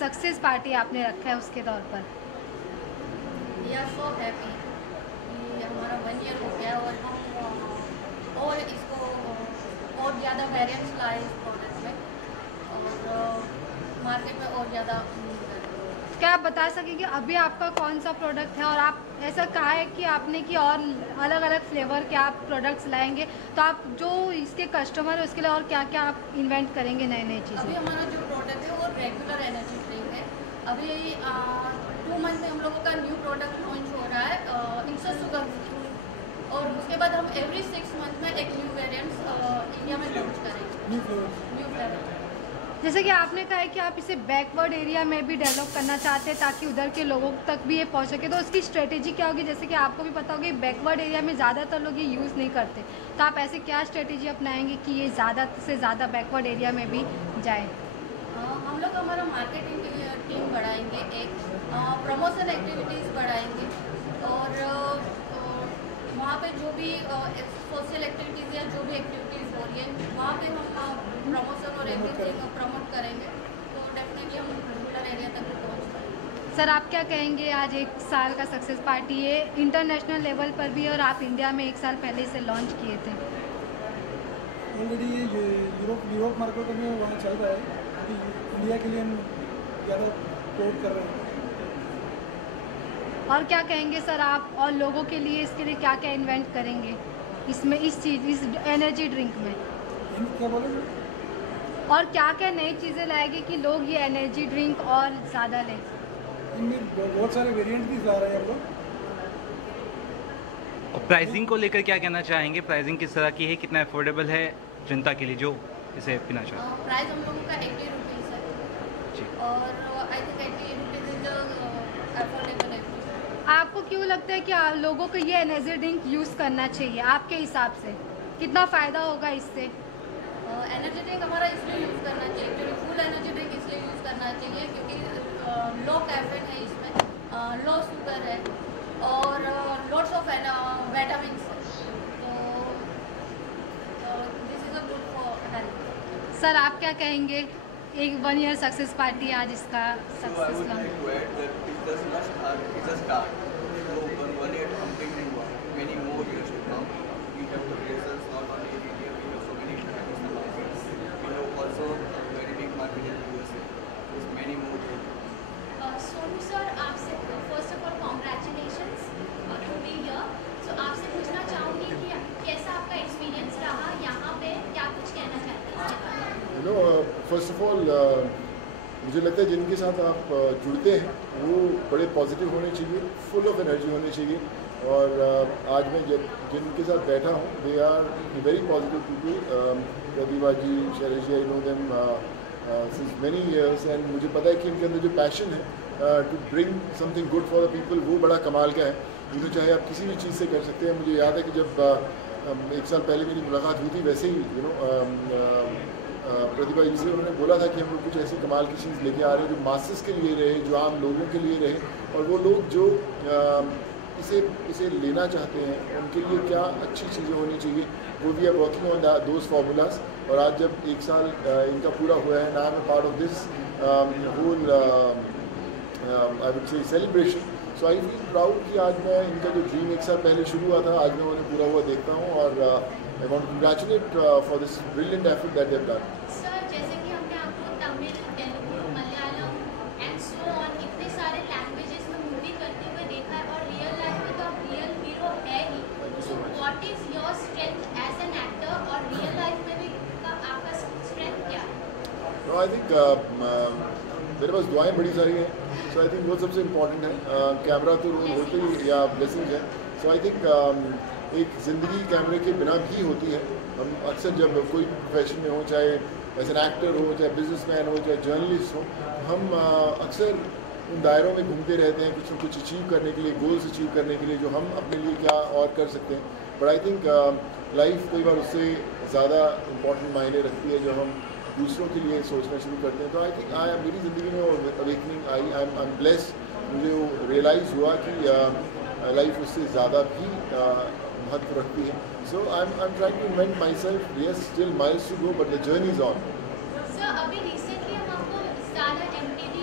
Success party आपने रखा है उसके तौर पर? वी आर सो हैप्पी कि हमारा 1 ईयर हो गया और हम और इसको और ज़्यादा वेरिएंट्स लाए इस प्रोडक्ट में और मार्केट में और ज़्यादा। क्या आप बता सकेंगे अभी आपका कौन सा प्रोडक्ट है, और आप ऐसा कहा है कि आपने कि और अलग अलग फ्लेवर के आप प्रोडक्ट्स लाएंगे, तो आप जो इसके कस्टमर है उसके लिए और क्या क्या आप इन्वेंट करेंगे नई नई चीज़ें? अभी हमारा जो प्रोडक्ट है वो रेगुलर एनर्जी ड्रिंक है। अभी 2 मंथ में हम लोगों का न्यू प्रोडक्ट लॉन्च हो रहा है इंस्टेंट शुगर फ्री, और उसके बाद हम एवरी 6 मंथ में एक न्यू वेरिएंट्स इंडिया में लॉन्च करेंगे, न्यू फ्लेवर। जैसे कि आपने कहा है कि आप इसे बैकवर्ड एरिया में भी डेवलप करना चाहते हैं ताकि उधर के लोगों तक भी ये पहुंच सके, तो उसकी स्ट्रेटेजी क्या होगी? जैसे कि आपको भी पता होगा बैकवर्ड एरिया में ज़्यादातर लोग ये यूज़ नहीं करते, तो आप ऐसे क्या स्ट्रेटेजी अपनाएंगे कि ये ज़्यादा से ज़्यादा बैकवर्ड एरिया में भी जाए? हम लोग हमारा मार्केटिंग के लिए टीम बढ़ाएंगे, एक प्रमोशन एक्टिविटीज़ बढ़ाएंगे, और वहाँ पे जो भी सोशल एक्टिविटीज़ या जो भी एक्टिविटीज़ हो रही है वहाँ पे हम प्रमोशन और एवरीथिंग प्रमोट करेंगे, तो डेफिनेटली हम रूरल एरिया तक भी पहुँच पाएंगे। सर आप क्या कहेंगे, आज 1 साल का सक्सेस पार्टी है, इंटरनेशनल लेवल पर भी, और आप इंडिया में 1 साल पहले इसे लॉन्च किए थे। ऑलरेडी ये यूरोप मार्केट में वहाँ चल रहा है, अभी इंडिया के लिए हम ज़्यादा कोट कर रहे हैं। और क्या कहेंगे सर आप, और लोगों के लिए इसके लिए क्या क्या इन्वेंट करेंगे इसमें, इस एनर्जी ड्रिंक में? क्या बोलेंगे? और क्या क्या नई चीज़ें लाएगी कि लोग ये एनर्जी ड्रिंक और ज़्यादा लें? इनमें बहुत सारे वेरिएंट भी ला रहे हैं हम लोग। और प्राइसिंग को लेकर क्या कहना चाहेंगे? प्राइसिंग किस तरह की है, कितना अफोर्डेबल है जनता के लिए जो इसे पीना चाहते हैं? प्राइस हम लोगों का 80 रुपीज़ है जी। और I think 80 rupees is affordable है। आपको क्यों लगता है कि लोगों को ये एनर्जी ड्रिंक यूज़ करना चाहिए? आपके हिसाब से कितना फ़ायदा होगा इससे? एनर्जी ड्रिंक हमारा इसलिए यूज़ करना चाहिए, क्योंकि फुल एनर्जी ड्रिंक इसलिए यूज़ करना चाहिए क्योंकि लो कैफीन है इसमें, लो शुगर है और लॉट्स ऑफ विटामिन, तो this is a good for health. Sir आप क्या कहेंगे, एक 1 ईयर सक्सेस पार्टी आज इसका सक्सेस सोनू सर, आपसे first of all congratulations to be here. So आपसे पूछना चाहूँगी कि कैसा आपका एक्सपीरियंस रहा यहाँ पे, क्या कुछ कहना चाहते हैं? फर्स्ट ऑफ ऑल मुझे लगता है जिनके साथ आप जुड़ते हैं वो बड़े पॉजिटिव होने चाहिए, फुल ऑफ एनर्जी होने चाहिए, और आज मैं जब जिनके साथ बैठा हूँ they are very positive people. Pratibha ji, Shailesh ji, I know them since many years, and मुझे पता है कि इनके अंदर जो पैशन है to bring something good for the people वो बड़ा कमाल का है। इन्हें चाहे आप किसी भी चीज़ से कर सकते हैं। मुझे याद है कि जब 1 साल पहले मेरी मुलाकात हुई थी, वैसे ही प्रतिभा जी से उन्होंने बोला था कि हम लोग कुछ ऐसी कमाल की चीज़ लेके आ रहे हैं जो मासेस के लिए रहे, जो आम लोगों के लिए रहे, और वो लोग जो इसे लेना चाहते हैं उनके लिए क्या अच्छी चीज़ें होनी चाहिए, वो भी are working on those formulas. और आज जब 1 साल इनका पूरा हुआ है, now I am part of this whole I would say celebration, so I feel proud कि आज मैं इनका जो ड्रीम 1 साल पहले शुरू हुआ था, आज मैं उन्हें पूरा हुआ देखता हूँ, और I want to congratulate for this brilliant effort that they have done. Sir, जैसे कि हमने आपको Tamil, Telugu, Malayalam and so on इतने सारे लैंग्वेजेस में मूवी करते हुए देखा है, और रियल लाइफ में तो आप रियल हीरो है ही। So what is your strength as an actor, और रियल लाइफ में भी आपका स्ट्रेंथ क्या है? आई थिंक मेरे पास दुआएं बड़ी सारी हैं, सो आई थिंक वो सबसे इम्पॉर्टेंट है। कैमरा तो रोल होते ही या ब्लेसिंग है, सो आई थिंक एक ज़िंदगी कैमरे के बिना भी होती है। हम अक्सर जब कोई प्रोफेशन में हो, चाहे एज एन एक्टर हो, चाहे बिजनेसमैन हो, चाहे जर्नलिस्ट हो, हम अक्सर उन दायरों में घूमते रहते हैं कुछ न कुछ अचीव करने के लिए, गोल्स अचीव करने के लिए, जो हम अपने लिए क्या और कर सकते हैं। बट आई थिंक लाइफ कई बार उससे ज़्यादा इम्पॉर्टेंट मायने रखती है जब हम दूसरों के लिए सोचना शुरू करते हैं। तो आई थिंक मेरी ज़िंदगी में awakening I, I am blessed. मुझे वो रियलाइज़ हुआ कि लाइफ उससे ज़्यादा भी महत्व रखती है। So I am trying to invent myself, yes still miles to go, but the journey is on. Sir, अभी रिसेंटली हम आपको Star MTV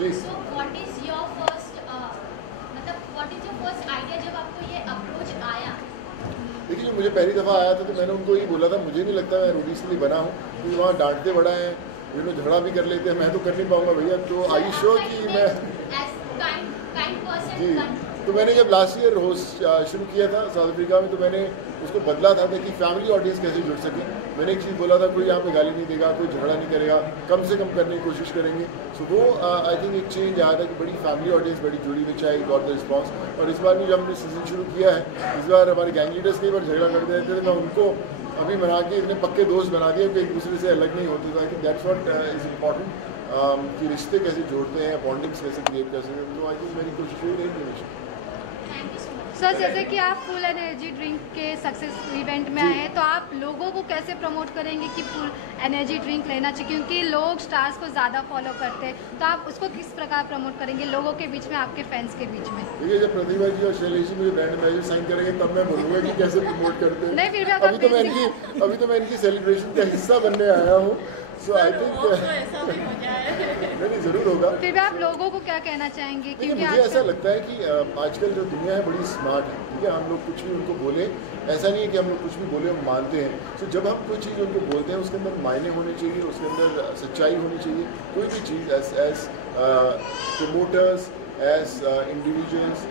ji. So what is your first मतलब what is your first idea जब आपको ये approach आया? देखिए, जब मुझे पहली दफ़ा आया था तो मैंने उनको यही बोला था, मुझे नहीं लगता मैं रोडीज के लिए बना हूँ, क्योंकि वहाँ डांटते बड़ा है, झगड़ा भी कर लेते हैं, मैं तो कर नहीं पाऊँगा भैया। तो आई श्योर कि मैं जी, तो मैंने जब लास्ट ईयर होस्ट शुरू किया था साउथ अफ्रीका में, तो मैंने उसको बदला था कि फैमिली ऑडियंस कैसे जुड़ सके। मैंने एक चीज़ बोला था, कोई यहाँ पे गाली नहीं देगा, कोई झगड़ा नहीं करेगा, कम से कम करने की कोशिश करेंगे। सो वो आई थिंक एक चेंज आया था कि बड़ी फैमिली ऑडियंस बड़ी जुड़ी हुई, चाहे गॉट द रिस्पॉन्स। और इस बार भी जब हमने सीजन शुरू किया है, इस बार हमारे गैंग लीडर्स कई बार झगड़ा करते रहते थे, मैं उनको अभी मना के इतने पक्के दोस्त बना दिए कि एक दूसरे से अलग नहीं होते। तो आई think that's what is important, कि रिश्ते कैसे जोड़ते हैं, बॉन्डिंग्स कैसे क्रिएट कर सकते हैं। तो आई थिंक मेरी कोशिश यही रहेगी हमेशा। सर, जैसे कि आप फुल एनर्जी ड्रिंक के सक्सेस इवेंट में आए हैं, तो आप लोगों को कैसे प्रमोट करेंगे कि फुल एनर्जी ड्रिंक लेना चाहिए, क्योंकि लोग स्टार्स को ज़्यादा फॉलो करते हैं, तो आप उसको किस प्रकार प्रमोट करेंगे लोगों के बीच में, आपके फैंस के बीच में? देखिए, जब प्रतिभा जी और शैलेश जी मुझे ब्रांड एम्बेसडर साइन करेंगे तब मैं बोलूँगा कि कैसे प्रमोट करते हैं। नहीं, फिर अभी तो मैं इनकी सेलिब्रेशन का हिस्सा बनने आया हूँ। सो आई थिंक नहीं, ज़रूर होगा। फिर भी आप लोगों को क्या कहना चाहेंगे? क्योंकि मुझे ऐसा लगता है कि आजकल जो दुनिया है बड़ी स्मार्ट है, ठीक है। हम लोग कुछ भी उनको बोले, ऐसा नहीं है कि हम लोग कुछ भी बोले हम मानते हैं। तो जब हम कोई चीज़ उनको बोलते हैं उसके अंदर मायने होने चाहिए, उसके अंदर सच्चाई होनी चाहिए। कोई भी चीज़ as promoters, as individuals,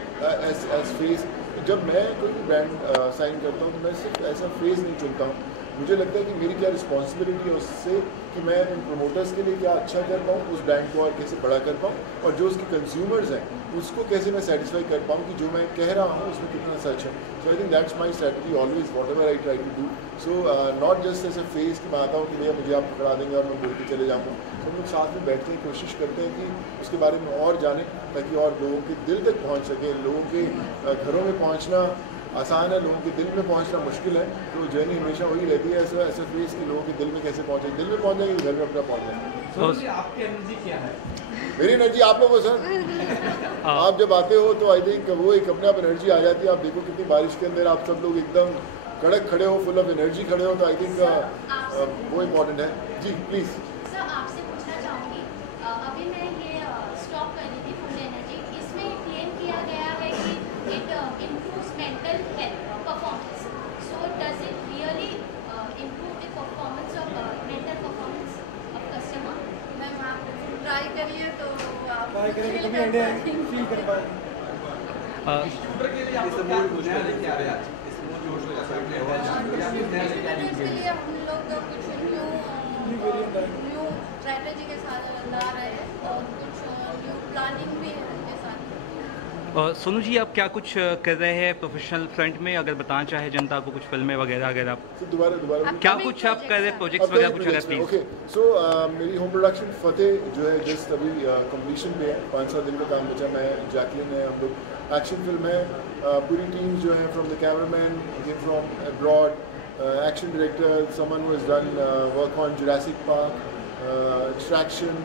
as face, जब मैं कोई भी ब्रांड साइन करता हूँ तो मैं सिर्फ ऐसा फेस नहीं चुनता हूँ। मुझे लगता है कि मेरी क्या रिस्पॉन्सिबिलिटी है उससे, कि मैं उन प्रमोटर्स के लिए क्या अच्छा कर पाऊँ, उस ब्रांड को और कैसे बड़ा कर पाऊँ, और जो उसके कंज्यूमर्स हैं उसको कैसे मैं सेटिस्फाई कर पाऊँ कि जो मैं कह रहा हूँ उसमें कितना सच है। So I think that's my strategy always, whatever I try to do. So not just as a face कि मैं आता हूँ कि भैया मुझे आप पकड़ा देंगे और मैं बोल के चले जाऊँगा। तो हम लोग साथ में बैठते हैं, कोशिश करते हैं कि उसके बारे में और जानें, ताकि और लोगों के दिल तक पहुँच सके। लोगों के घरों में पहुँचना आसान है, लोगों के दिल में पहुंचना मुश्किल है। तो जर्नी हमेशा वही रहती है, ऐसा फेस कि लोगों के दिल में कैसे पहुंचे, दिल में पहुंच जाएंगे, घर में अपना पहुंच जाएंगे। आपकी एनर्जी क्या है? मेरी एनर्जी आप लोगों सर, आप जब आते हो तो आई थिंक वो एक अपने आप एनर्जी आ जाती है। आप देखो कितनी बारिश के अंदर आप सब लोग एकदम कड़क खड़े हो, फुल ऑफ एनर्जी खड़े हो, तो आई थिंक वो इम्पोर्टेंट है। जी प्लीज़। सर, आपसे पूछना चाहूँगी, अभी मैं ये स्टॉप कर रही थी फुल एनर्जी, इसमें क्लेम किया गया है कि it improves mental health performance. So does it really improve the performance of mental performance of customer? Ma'am आप ट्राई करिए तो आप ट्राई करेंगे तभी आइडिया फील कर पाएंगे। शूटर के लिए आप लोग क्या नया लेके आ रहे हैं आज? इस जोश को कैसे लेके आ रहे हैं? इसके लिए हम लोग कुछ न्यू स्ट्रैटेजी के साथ ला रहे हैं और कुछ न्यू प्लानिंग भी है उनके साथ। सोनू जी, आप क्या कुछ कर रहे हैं प्रोफेशनल फ्रंट में, अगर बताना चाहे जनता को, कुछ फिल्में वगैरह अगर आप दोबारा क्या कुछ आप कर रहे हैं, प्रोजेक्ट्स वगैरह कुछ अगर प्लीज? ओके, सो मेरी होम प्रोडक्शन फतेह जो है जस्ट अभी कंप्लीशन पे है, 5-7 दिन का काम बचा। मैं जैकलिन है, हम लोग एक्शन फिल्म है, पूरी टीम जो है from the cameraman from abroad, action director, someone who has done work on Jurassic park, extraction,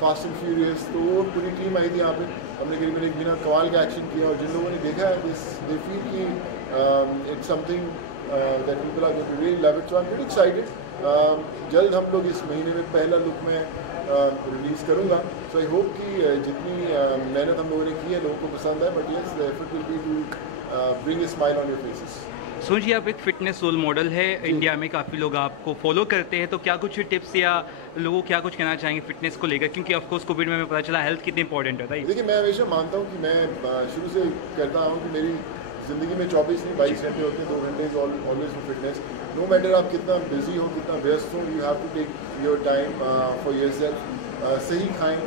fast and furious. तो वो पूरी टीम आई थी यहाँ पे। हमने करीबन एक बिना कमाल का एक्शन किया, और जिन लोगों ने देखा है दे फील कि it's something that people are going to really love it. So I am very excited. जल्द हम लोग इस महीने में पहला लुक में रिलीज़ करूँगा। सो आई होप कि जितनी मेहनत हम लोगों ने की है लोगों को पसंद है, but yes the effort will be to bring a smile on your faces. Sonu ji, आप एक फिटनेस रोल मॉडल है, इंडिया में काफ़ी लोग आपको फॉलो करते हैं, तो क्या कुछ टिप्स या लोगों क्या कुछ कहना चाहेंगे फिटनेस को लेकर, क्योंकि ऑफ कोर्स कोविड में हमें पता चला हेल्थ कितनी इंपॉर्टेंट है, राइट? देखिए, मैं हमेशा मानता हूँ कि मैं शुरू से करता हूँ कि मेरी ज़िंदगी में 24 नहीं 22 घंटे होते हैं, 2 घंटे is always for fitness. No matter आप कितना बिजी हो, कितना व्यस्त हो, you have to take your time for yourself. सही खाएं,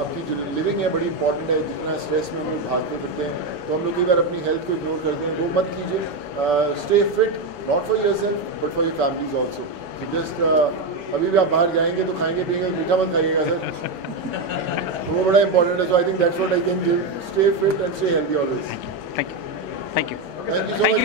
आपकी जो लिविंग है बड़ी इंपॉर्टेंट है। जितना स्ट्रेस में हम लोग भागते फिरते हैं तो हम लोग कई बार अपनी हेल्थ को इग्नोर करते हैं, वो मत कीजिए। Stay fit, not for yourself but for your families also. Just अभी भी आप बाहर जाएंगे तो खाएंगे पिएंगे, मीठा मत खाइएगा सर। वो बड़ा इंपॉर्टेंट है। So I think that's what I can give. Stay fit and stay healthy always. Thank you, thank you, thank you so much.